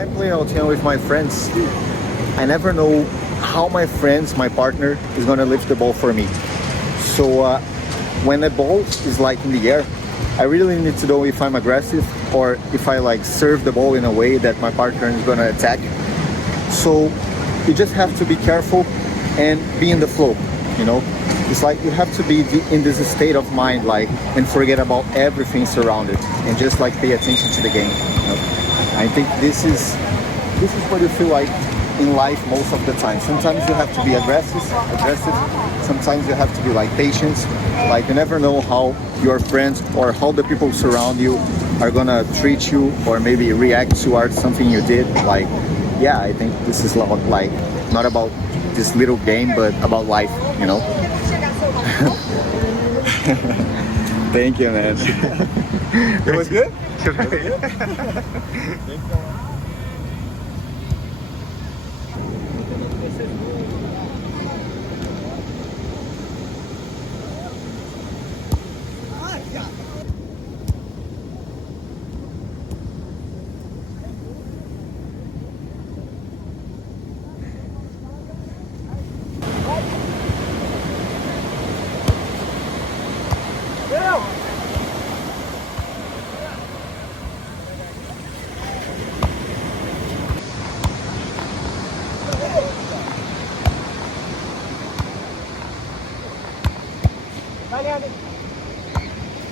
I play altinha with my friends, I never know how my friends, my partner, is gonna lift the ball for me. So when the ball is like in the air, I really need to know if I'm aggressive or if I like serve the ball in a way that my partner is gonna attack. So you just have to be careful and be in the flow, you know? It's like you have to be in this state of mind, like, and forget about everything surrounded and just like pay attention to the game, you know? I think this is what you feel like in life most of the time. Sometimes you have to be aggressive. Sometimes you have to be like patient. Like you never know how your friends or how the people surround you are gonna treat you or maybe react towards something you did. Like, yeah, I think this is like not about this little game, but about life, you know? Thank you, man. It was good?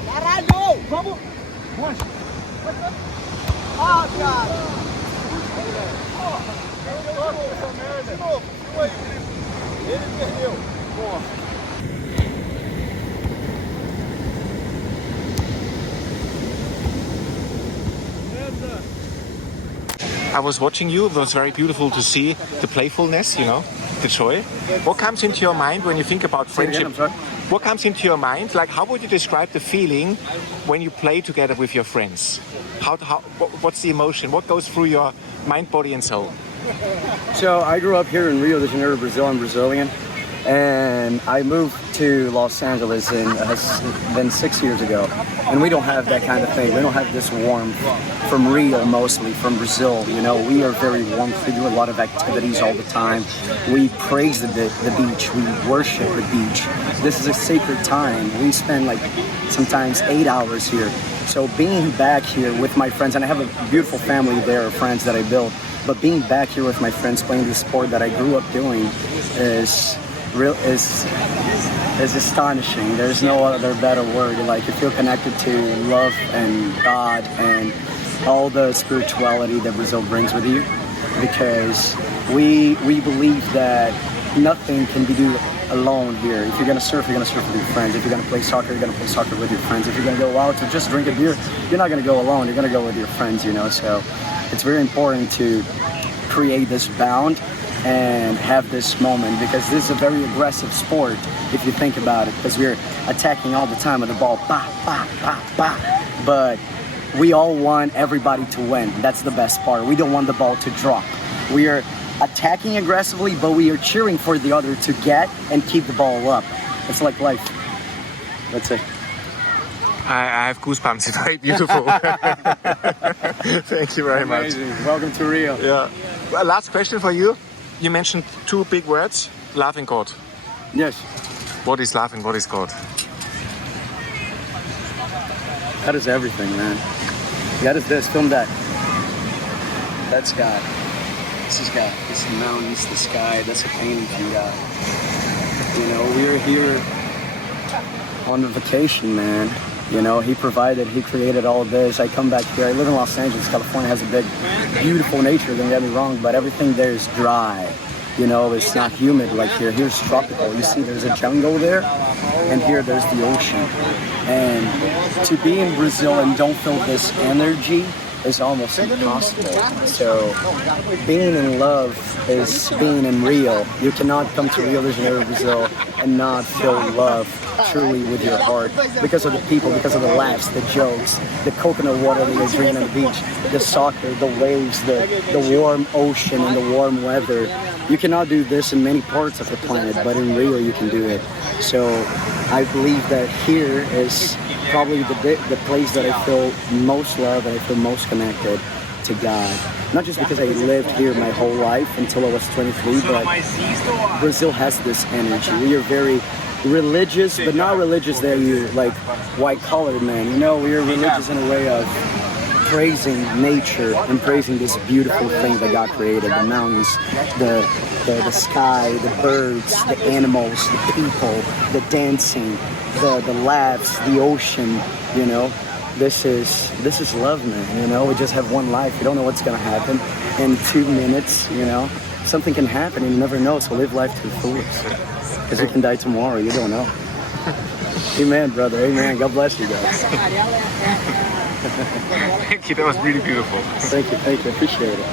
Caralho! Vamos! Onde? Ah, cara! Porra! Essa merda! De novo! Foi! Ele perdeu! Porra! I was watching you. It was very beautiful to see the playfulness, you know, the joy. What comes into your mind when you think about friendship? What comes into your mind? Like, how would you describe the feeling when you play together with your friends? What's the emotion? What goes through your mind, body, and soul? So I grew up here in Rio de Janeiro, Brazil. I'm Brazilian, and I moved to Los Angeles then 6 years ago. And we don't have that kind of thing. We don't have this warmth from Rio, mostly from Brazil. You know, we are very warm. We do a lot of activities all the time. We praise the beach. We worship the beach. This is a sacred time. We spend like sometimes 8 hours here. So being back here with my friends, and I have a beautiful family there, friends that I built, but being back here with my friends playing the sport that I grew up doing is astonishing. There's no other better word. Like, you feel connected to love and God and all the spirituality that Brazil brings with you, because we believe that nothing can be done alone here. If you're gonna surf, you're gonna surf with your friends. If you're gonna play soccer, you're gonna play soccer with your friends. If you're gonna go out to just drink a beer, you're not gonna go alone. You're gonna go with your friends, you know. So it's very important to create this bond and have this moment, because this is a very aggressive sport if you think about it, because we're attacking all the time with the ball, bah, bah, bah, bah. But we all want everybody to win. That's the best part. We don't want the ball to drop. We are attacking aggressively, but we are cheering for the other to get and keep the ball up. It's like life. That's it. I have goosebumps. It's very beautiful. Thank you very much. Welcome to Rio. Yeah. Last question for you. You mentioned two big words, love and God. Yes. What is love and what is God? That is everything, man. God is this. Film that. That's God. This is God. This is the mountains, the sky. That's a painting from God. You know, we're here on a vacation, man. You know, He provided, He created all of this. I come back here. I live in Los Angeles. California has a big, beautiful nature, don't get me wrong, but everything there is dry. You know, it's not humid like here. Here's tropical. You see there's a jungle there, and here there's the ocean. And to be in Brazil and don't feel this energy is almost impossible. So being in love is being in Rio. You cannot come to Rio de Janeiro, Brazil, and not feel love truly with your heart, because of the people, because of the laughs, the jokes, the coconut water that you're drinking on the beach, the soccer, the waves, the warm ocean and the warm weather. You cannot do this in many parts of the planet, but in Rio you can do it. So I believe that here is probably the place that I feel most love and I feel most connected to God. Not just because I lived here my whole life until I was 23, but Brazil has this energy. We are very religious, but not religious that you like white collar men. You know, we are religious in a way of praising nature and praising this beautiful thing that God created, the mountains, the sky, the birds, the animals, the people, the dancing, the laughs, the ocean, you know. This is love, man, you know. We just have one life. We don't know what's gonna happen in 2 minutes, you know. Something can happen and you never know, so live life to the fullest. Because you can die tomorrow, you don't know. Amen, brother, amen. God bless you guys. Thank you, that was really beautiful. Thank you, appreciate it.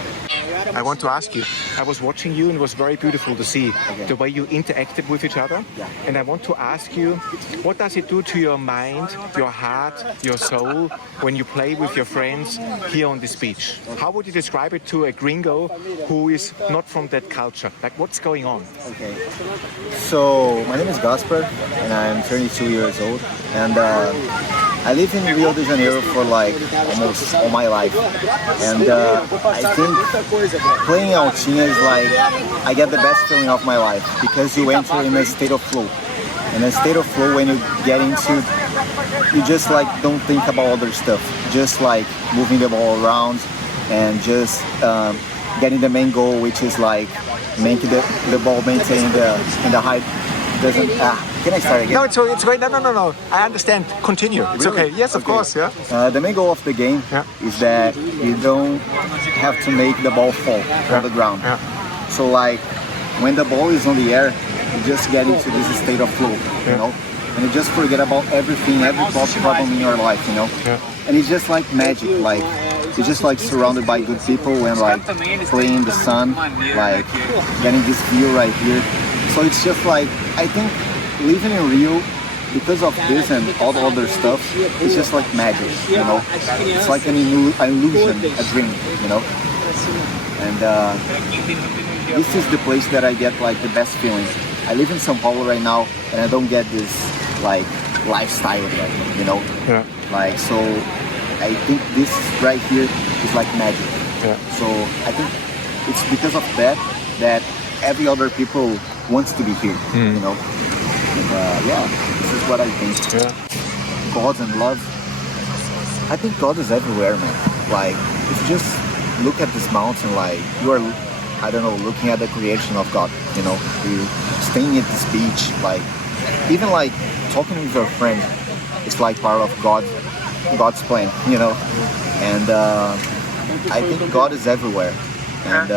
I want to ask you, I was watching you and it was very beautiful to see the way you interacted with each other. And I want to ask you, what does it do to your mind, your heart, your soul when you play with your friends here on this beach? How would you describe it to a gringo who is not from that culture? Like, what's going on? Okay. So, my name is Gasper and I'm 32 years old. And I live in Rio de Janeiro for like almost all my life. And I think playing altinha is like, I get the best feeling of my life because you enter in a state of flow. In a state of flow, when you get into, you just like don't think about other stuff. Just like moving the ball around and just getting the main goal, which is like making the ball maintain in the height. Doesn't can I start again? No, it's great. No. I understand. Continue. It's Really? okay. Yes, of course. Yeah. The main goal of the game is that you don't have to make the ball fall on the ground. So like when the ball is on the air, you just get into this state of flow, you know, and you just forget about everything, every problem in your life, you know. And it's just like magic. Like you're just like surrounded by good people and like playing in the sun, like getting this view right here. So it's just like, I think living in Rio, because of this and all the other stuff, it's just like magic, you know. It's like an illusion, a dream, you know. And this is the place that I get like the best feeling. I live in São Paulo right now, and I don't get this like lifestyle, you know. Like, so I think this right here is like magic. So I think it's because of that every other people wants to be here, you know. And, this is what I think. God and love. I think God is everywhere, man. Like, if you just look at this mountain, like you are, I don't know, looking at the creation of God. You know, you staying at this beach, like even like talking with your friend, it's like part of God's plan, you know. And I think God is everywhere. And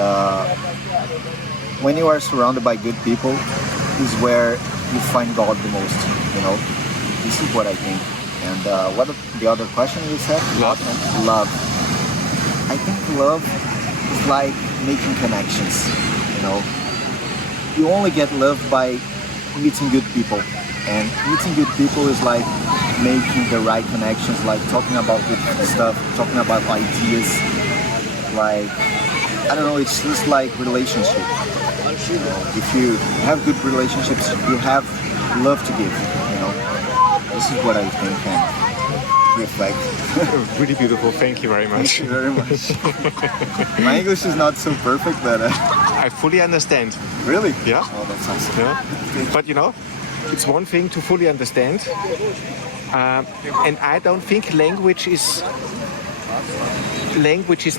when you are surrounded by good people, is where you find God the most, you know. This is what I think. And what the other question you said? Love. Love. I think love is like making connections, you know. You only get love by meeting good people. And meeting good people is like making the right connections, like talking about good stuff, talking about ideas. Like, I don't know, it's just like relationship. You know, if you have good relationships, you have love to give, you know. This is what I think and reflect. Really beautiful. Thank you very much. Thank you very much. My English is not so perfect, but I fully understand. really? Yeah. Oh, that's awesome. Yeah. But you know, it's one thing to fully understand, and I don't think language is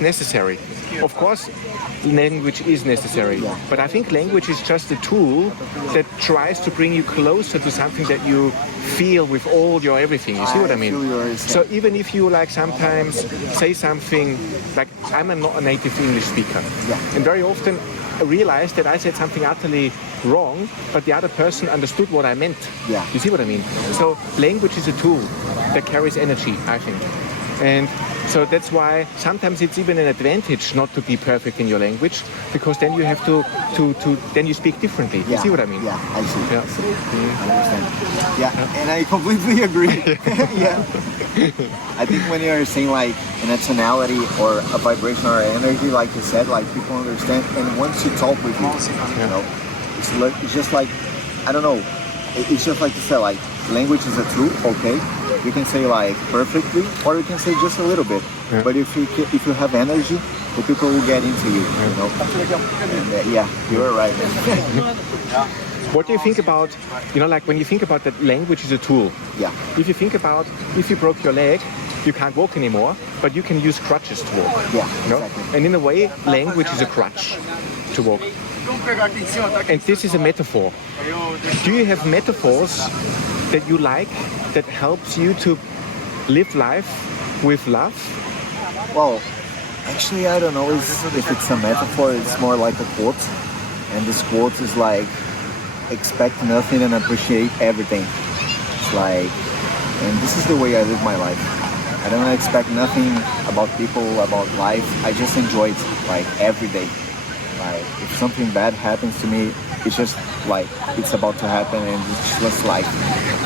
necessary. Of course, language is necessary, but I think language is just a tool that tries to bring you closer to something that you feel with all your everything. You see what I mean? So even if you like sometimes say something like, I'm not a native English speaker, and very often I realized that I said something utterly wrong, but the other person understood what I meant. Yeah. You see what I mean? So language is a tool that carries energy, I think. And so that's why sometimes it's even an advantage not to be perfect in your language, because then you have to then you speak differently. You see what I mean? Yeah, I see. Yeah. I see. I understand. Yeah, and I completely agree. Yeah. I think when you're saying like an tonality or a vibration or energy, like you said, like people understand. And once you talk with you, you know, it's just like, I don't know, it's just like you said, like language is a tool, okay? You can say like perfectly, or you can say just a little bit. Yeah. But if you have energy, the people will get into you, you know? And, yeah, you're right. What do you think about, you know, like when you think about that language is a tool? Yeah. If you think about, if you broke your leg, you can't walk anymore, but you can use crutches to walk. Yeah, You know? exactly. And in a way, language is a crutch to walk. And this is a metaphor. Do you have metaphors that you like that helps you to live life with love? Well, actually, I don't know if it's a metaphor. It's more like a quote. And this quote is like, expect nothing and appreciate everything. It's like, and this is the way I live my life. I don't expect nothing about people, about life. I just enjoy it, like, every day. Like, if something bad happens to me, it's just like, it's about to happen and it's just life.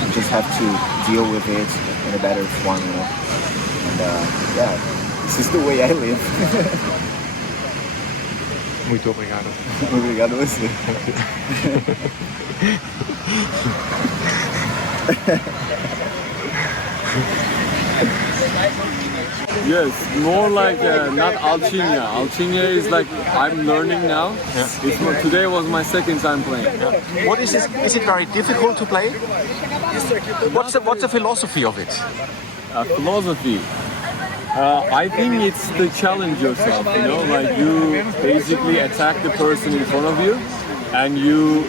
You just have to deal with it in a better form, you know? And yeah, this is the way I live. Muito obrigado. Obrigado a você. Yes, more like not altinha. Altinha is like I'm learning now. Yeah. Today was my second time playing. What is it? Is it very difficult to play? What's the philosophy of it? Philosophy. I think it's to challenge yourself, you know, like you basically attack the person in front of you and you,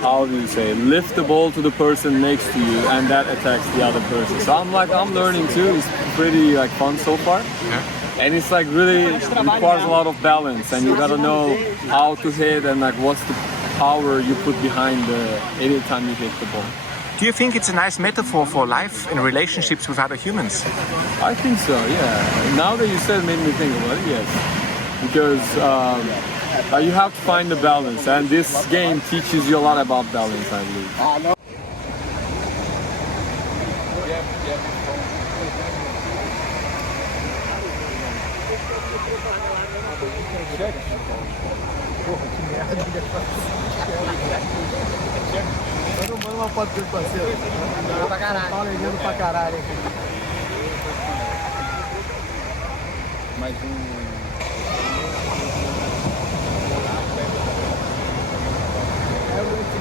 how do you say, lift the ball to the person next to you and that attacks the other person. So I'm learning too. It's pretty like fun so far. Yeah. And it's like really requires a lot of balance and you gotta know how to hit and like what's the power you put behind any time you hit the ball. Do you think it's a nice metaphor for life and relationships with other humans? I think so, yeah. Now that you said it made me think about it, yes. Because you have to find the balance and this game teaches you a lot about balance, I believe. Manda uma foto dele, parceiro. Pra caralho. Tá lindo pra caralho aqui. Mais um.